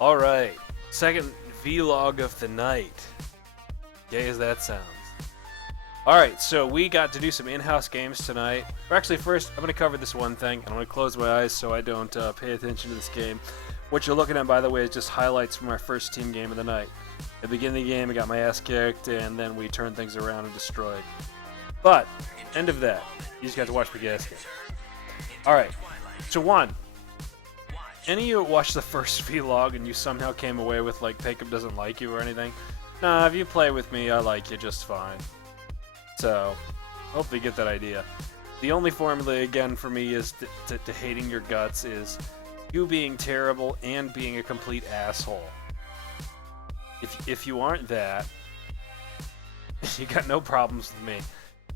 Alright, second vlog of the night. Gay as that sounds. Alright, so we got to do some in-house games tonight. Or actually, first, I'm going to cover this one thing, and I'm going to close my eyes so I don't pay attention to this game. What you're looking at, by the way, is just highlights from our first team game of the night. At the beginning of the game, I got my ass kicked, and then we turned things around and destroyed. But, end of that. You just got to watch me get ass kicked. Alright, so one. Any of you watched the first vlog and you somehow came away with like pacov doesn't like you or anything? Nah, if you play with me, I like you just fine. So, hopefully you get that idea. The only formula again for me is to hating your guts is you being terrible and being a complete asshole. If you aren't that, you got no problems with me.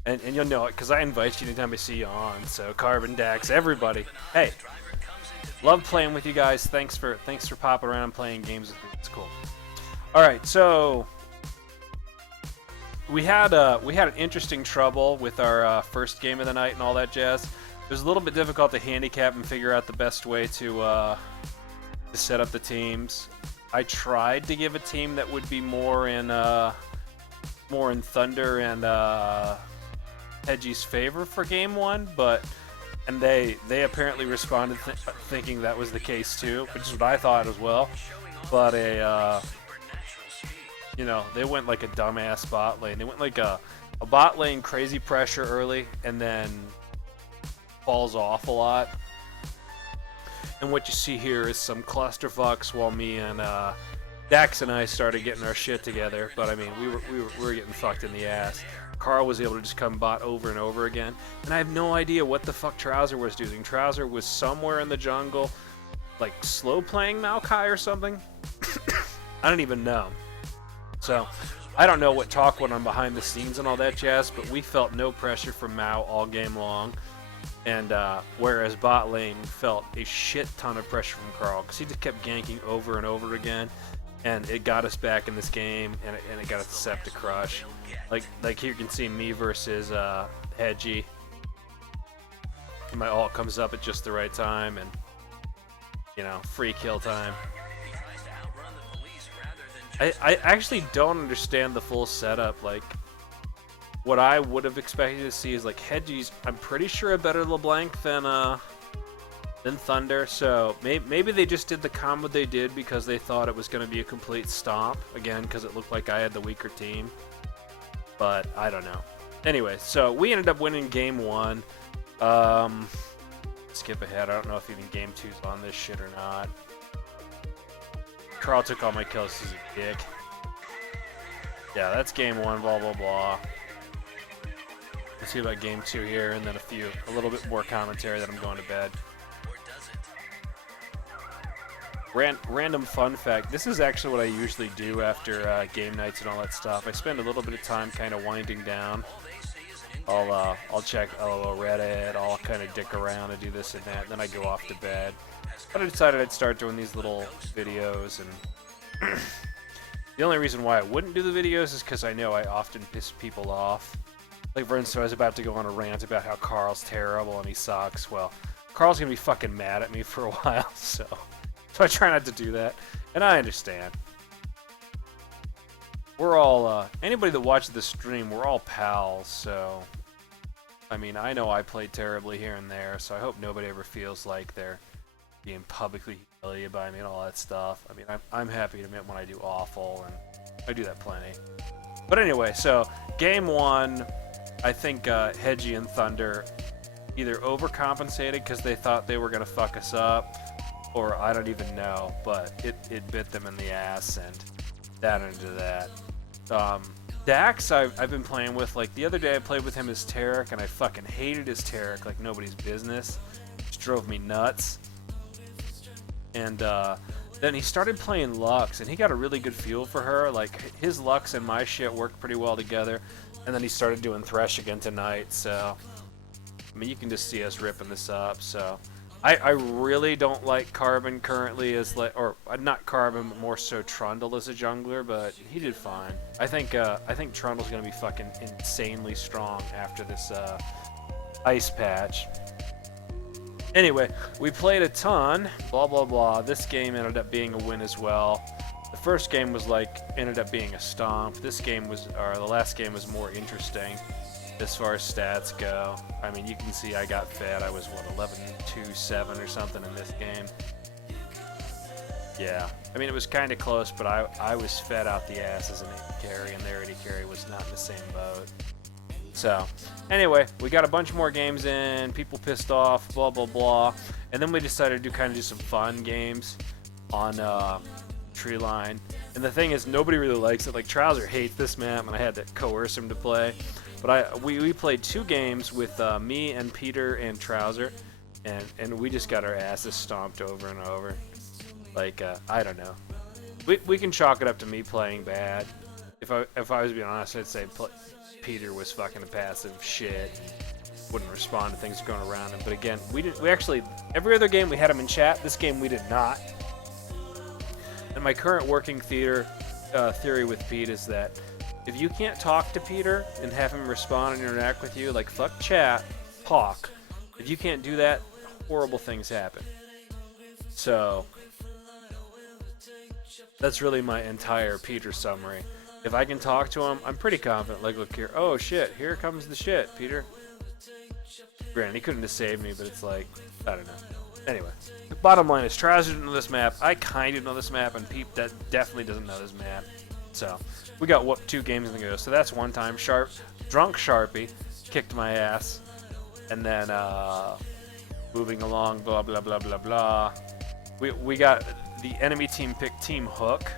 And you'll know it because I invite you anytime I see you on. So Carbon, Dax, everybody. Hey. Love playing with you guys. Thanks for popping around and playing games with me. It's cool. All right, so we had an interesting trouble with our first game of the night and all that jazz. It was a little bit difficult to handicap and figure out the best way to set up the teams. I tried to give a team that would be more in Thunder and Hedgie's favor for game one, and they apparently responded thinking that was the case too, which is what I thought as well. But they went like a dumbass bot lane. They went like a bot lane crazy pressure early and then falls off a lot. And what you see here is some clusterfucks while me and Dax and I started getting our shit together. But I mean, we were getting fucked in the ass. Carl was able to just come bot over and over again, and I have no idea what the fuck Trouser was doing. Trouser was somewhere in the jungle, like slow playing Maokai or something. I don't even know. So I don't know what talk went on behind the scenes and all that jazz, but we felt no pressure from Mao all game long, and whereas bot lane felt a shit ton of pressure from Carl because he just kept ganking over and over again. And it got us back in this game, and it got us to Sep to crush. Like here you can see me versus Hedgie. And my ult comes up at just the right time, and free kill time. I actually don't understand the full setup. Like, what I would have expected to see is like Hedgie's. I'm pretty sure a better LeBlanc than Thunder, so maybe they just did the combo they did because they thought it was going to be a complete stomp, again, because it looked like I had the weaker team, but I don't know. Anyway, so we ended up winning game one. Skip ahead, I don't know if even game two's on this shit or not. Carl took all my kills, he's a dick. Yeah, that's game one, blah, blah, blah. Let's see about game two here, and then a little bit more commentary, then I'm going to bed. Random fun fact, this is actually what I usually do after game nights and all that stuff. I spend a little bit of time kind of winding down. I'll check LOL Reddit, I'll kind of dick around and do this and that, and then I go off to bed. But I decided I'd start doing these little videos, and the only reason why I wouldn't do the videos is because I know I often piss people off. Like, for instance, I was about to go on a rant about how Carl's terrible and he sucks. Well, Carl's gonna be fucking mad at me for a while, so I try not to do that, and I understand. We're all, anybody that watches the stream, we're all pals, so, I mean, I know I played terribly here and there, so I hope nobody ever feels like they're being publicly humiliated by me and all that stuff. I mean, I'm happy to admit when I do awful, and I do that plenty. But anyway, so, game one, I think Hedgie and Thunder either overcompensated because they thought they were going to fuck us up, or I don't even know, but it bit them in the ass, and that into that. Dax, I've been playing with, like, the other day I played with him as Tarek, and I fucking hated his Tarek like nobody's business. Just drove me nuts. And then he started playing Lux, and he got a really good feel for her. Like, his Lux and my shit worked pretty well together, and then he started doing Thresh again tonight, so, I mean, you can just see us ripping this up, so. I really don't like Carbon currently as or not Carbon, but more so Trundle as a jungler, but he did fine. I think Trundle's gonna be fucking insanely strong after this ice patch. Anyway, we played a ton, blah blah blah. This game ended up being a win as well. The first game was ended up being a stomp. This game was, or the last game was more interesting as far as stats go. I mean, you can see I got fed. I was, what, 11-2-7 or something in this game. Yeah. I mean, it was kind of close, but I was fed out the ass as an AD carry, and their AD carry was not in the same boat. So, anyway, we got a bunch more games in, people pissed off, blah, blah, blah. And then we decided to kind of do some fun games on Tree Line. And the thing is, nobody really likes it. Like, Trouser hates this map, and I had to coerce him to play. But we played 2 games with me and Peter and Trouser, and we just got our asses stomped over and over. Like, I don't know. We can chalk it up to me playing bad. If I was being honest, I'd say Peter was fucking a passive shit. Wouldn't respond to things going around him. But again, we actually, every other game we had him in chat. This game we did not. And my current working theory with Pete is that if you can't talk to Peter and have him respond and interact with you, like, fuck chat, talk. If you can't do that, horrible things happen. So that's really my entire Peter summary. If I can talk to him, I'm pretty confident. Like, look here. Oh, shit. Here comes the shit, Peter. Granted, he couldn't have saved me, but it's like, I don't know. Anyway, the bottom line is, Trouser didn't know this map. I kind of know this map, and Pete definitely doesn't know this map. So, we got whooped 2 games in the go. So that's one time. Drunk Sharpie kicked my ass. And then, moving along, blah, blah, blah, blah, blah. We got the enemy team picked Team Hook.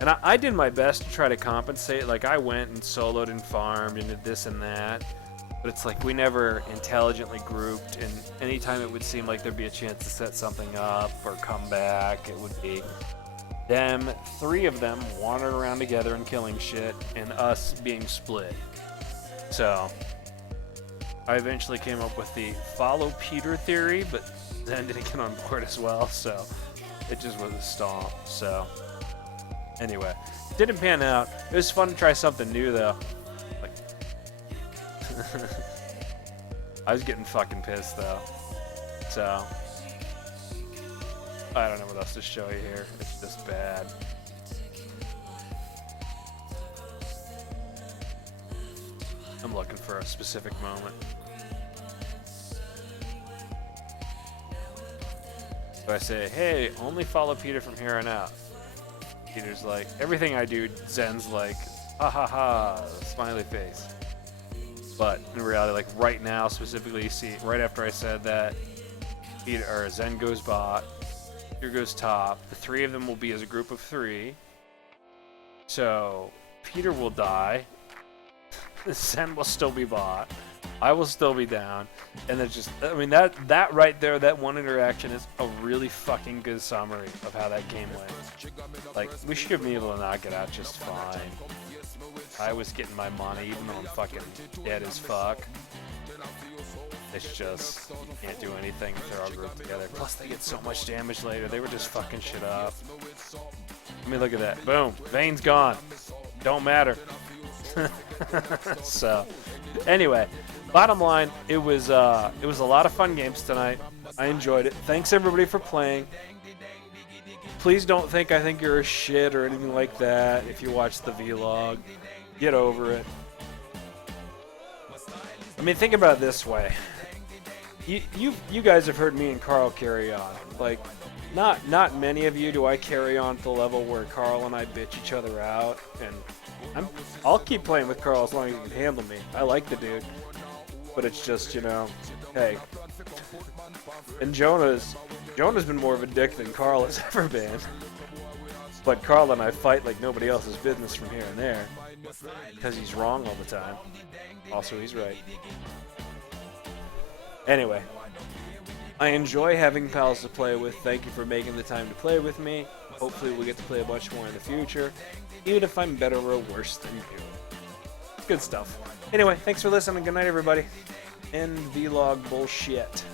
And I did my best to try to compensate. Like, I went and soloed and farmed and did this and that. But it's like we never intelligently grouped. And anytime it would seem like there'd be a chance to set something up or come back, it would be them, 3 of them wandering around together and killing shit, and us being split. So I eventually came up with the follow Peter theory, but Zen didn't get on board as well, so it just was a stomp. So anyway, didn't pan out. It was fun to try something new, though. Like, I was getting fucking pissed, though. So I don't know what else to show you here. It's just bad. I'm looking for a specific moment. So I say, hey, only follow Peter from here on out. Peter's like, everything I do, Zen's like, ha ha ha, smiley face. But in reality, like right now specifically, you see, right after I said that, Zen goes bot, Peter goes top. The 3 of them will be as a group of 3. So Peter will die. Zen will still be bot. I will still be down. And it's just, I mean, that right there, that one interaction is a really fucking good summary of how that game went. Like, we should have been able to knock it out just fine. I was getting my money even though I'm fucking dead as fuck. It's just, you can't do anything if they're all grouped together. Plus, they get so much damage later. They were just fucking shit up. I mean, look at that. Boom. Veins gone. Don't matter. So, anyway, bottom line, it was a lot of fun games tonight. I enjoyed it. Thanks, everybody, for playing. Please don't think I think you're a shit or anything like that if you watch the vlog. Get over it. I mean, think about it this way. You guys have heard me and Carl carry on. Like, not many of you do I carry on to the level where Carl and I bitch each other out, and I'll keep playing with Carl as long as he can handle me. I like the dude, but it's just, you know, hey. And Jonah's been more of a dick than Carl has ever been. But Carl and I fight like nobody else's business from here and there, because he's wrong all the time. Also, he's right. Anyway, I enjoy having pals to play with. Thank you for making the time to play with me. Hopefully we'll get to play a bunch more in the future, even if I'm better or worse than you. Good stuff. Anyway, thanks for listening. Good night, everybody. End vlog bullshit.